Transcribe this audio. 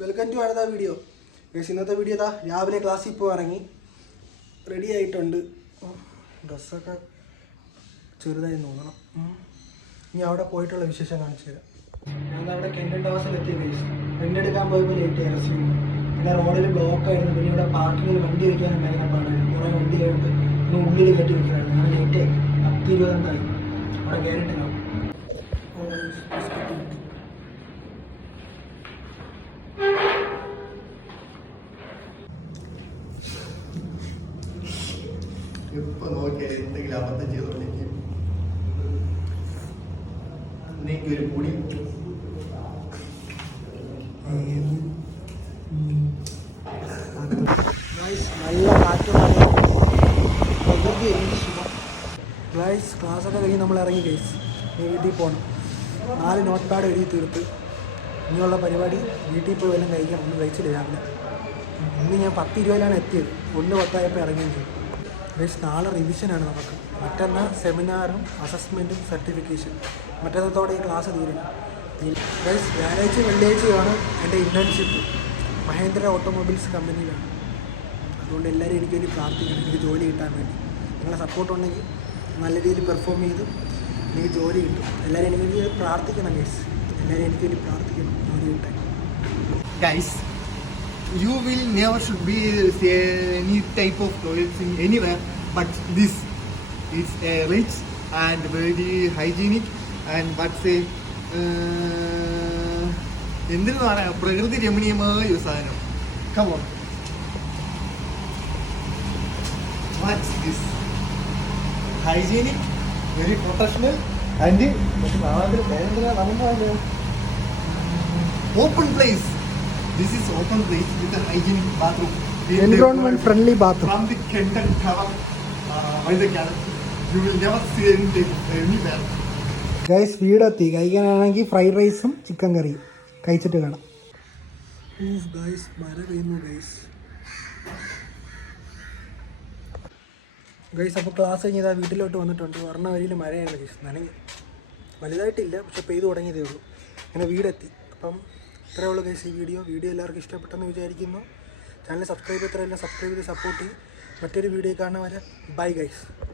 Welcome to another video. ഇന്നത്തെ video ഇതാ രാവിലെ ക്ലാസ്സിൽ ഇപ്പോൾ ഇറങ്ങി റെഡി ആയിട്ടുണ്ട്. ഡ്രസ്സൊക്കെ ചെറുതായി തോന്നണം. ഇനി അവിടെ പോയിട്ടുള്ള വിശേഷം കാണിച്ചു തരാം. ഞാൻ അവിടെ കെൻഡൻ ടവേഴ്സിൽ എത്തിയ കേസ് റെൻ്റ് എടുക്കാൻ പോയപ്പോൾ ലേറ്റ് ആയി റെസ്യൂം. പിന്നെ റോഡിൽ ബ്ലോക്ക് ആയിരുന്നു. പിന്നെ ഇവിടെ പാർക്കിങ്ങിൽ വണ്ടി വയ്ക്കാനും ഭയങ്കര പാടായിരുന്നു. കുറേ വണ്ടി ആയിട്ട് പിന്നെ ഉള്ളിൽ കയറ്റി വയ്ക്കാനായിരുന്നു. ഞാൻ ലേറ്റ് 10-20 അവിടെ കയറിയിട്ടില്ല. ഇപ്പം നോക്കിയാൽ എന്തെങ്കിലും അബദ്ധം ചെയ്തോളേക്ക് ഒരു പൊടി നല്ല കാറ്റും പ്രകൃതി സുഖം. ഗൈസ് ക്ലാസ്സൊക്കെ കഴിഞ്ഞ് നമ്മൾ ഇറങ്ങി ഗൈസ്. ഇനി വീട്ടിൽ പോകണം. 4 നോട്ട് പാഡ് എഴുതി തീർത്ത് ഇനിയുള്ള പരിപാടി വീട്ടിൽ പോയി വല്ലതും കഴിക്കണം. ഒന്നും കഴിച്ചില്ല രാവിലെ. ഇന്ന് ഞാൻ 10:20 എത്തിയത്. 1:10 ഇറങ്ങുകയും ചെയ്തു. ഗൈസ് നാളെ റിവിഷനാണ് നമുക്ക്. മറ്റന്നാൾ സെമിനാറും അസസ്മെൻറ്റും സർട്ടിഫിക്കേഷൻ. മറ്റന്നത്തോടെ ഈ ക്ലാസ് തീരും. ഗൈസ് വ്യാഴാഴ്ച വെള്ളിയാഴ്ചയാണ് എൻ്റെ ഇൻറ്റേൺഷിപ്പ്. മഹേന്ദ്ര ഓട്ടോമൊബൈൽസ് കമ്പനിയിലാണ്. അതുകൊണ്ട് എല്ലാവരും എനിക്ക് വേണ്ടി പ്രാർത്ഥിക്കണം, എനിക്ക് ജോലി കിട്ടാൻ വേണ്ടി. നിങ്ങളുടെ സപ്പോർട്ട് ഉണ്ടെങ്കിൽ നല്ല രീതിയിൽ പെർഫോം ചെയ്ത് എനിക്ക് ജോലി കിട്ടും. എല്ലാവരും എനിക്ക് വേണ്ടി പ്രാർത്ഥിക്കണം ഗൈസ്. എല്ലാവരും എനിക്ക് വേണ്ടി പ്രാർത്ഥിക്കണം ജോലി കിട്ടാൻ. Guys, you will never should be say any type of clothes in anywhere, but this is a rich and very hygienic and what say എന്തിനു പറയാം, പ്രകൃതി രമണീയമായ ഒരു സാധനം. Come on, what's this? Hygienic, very professional and open place. This is open place with a hygienic bathroom. Environment friendly bathroom. From the Kenton Tower by the galaxy. You will never see anything anywhere. Guys വീടെത്തി. കഴിക്കാനാണെങ്കിൽ fried റൈസും chicken കറിയും കഴിച്ചിട്ട് കാണാം. Guys മഴ പെയ്യുന്നു guys. Guys അപ്പോൾ class കഴിഞ്ഞതാ വീട്ടിലോട്ട് വന്നിട്ടുണ്ട്. പറഞ്ഞ വരിയിൽ മഴയാണ് ഗൈസ്. നനഞ്ഞ് വലുതായിട്ടില്ല, പക്ഷെ പെയ്തു തുടങ്ങിയതേ ഉള്ളൂ. അങ്ങനെ വീടെത്തി. അപ്പം ഇത്രയേ ഉള്ളൂ ഗൈസ് ഈ വീഡിയോ. എല്ലാവർക്കും ഇഷ്ടപ്പെട്ടെന്ന് വിചാരിക്കുന്നു. ചാനൽ സബ്സ്ക്രൈബ് ചെയ്ത് സപ്പോർട്ട് ചെയ്യും. മറ്റൊരു വീഡിയോ കാണാൻ വരെ ബൈ ഗൈസ്.